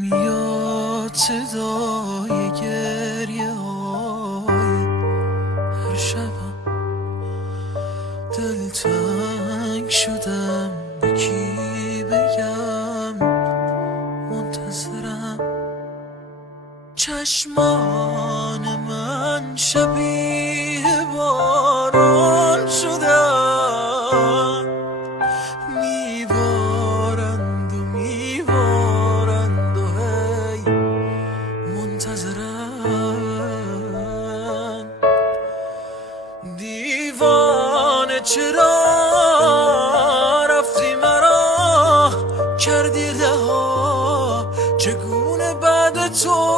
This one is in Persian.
میاد صدای گریه های هر شبم، دلتنگ شدم به کی بگم، منتظرم. چشمان من شبیه باران شدن، میبارند و میبارند و هی منتظرن. دیوانه چرا رفتی مرا کردی رها، چگونه بعد تو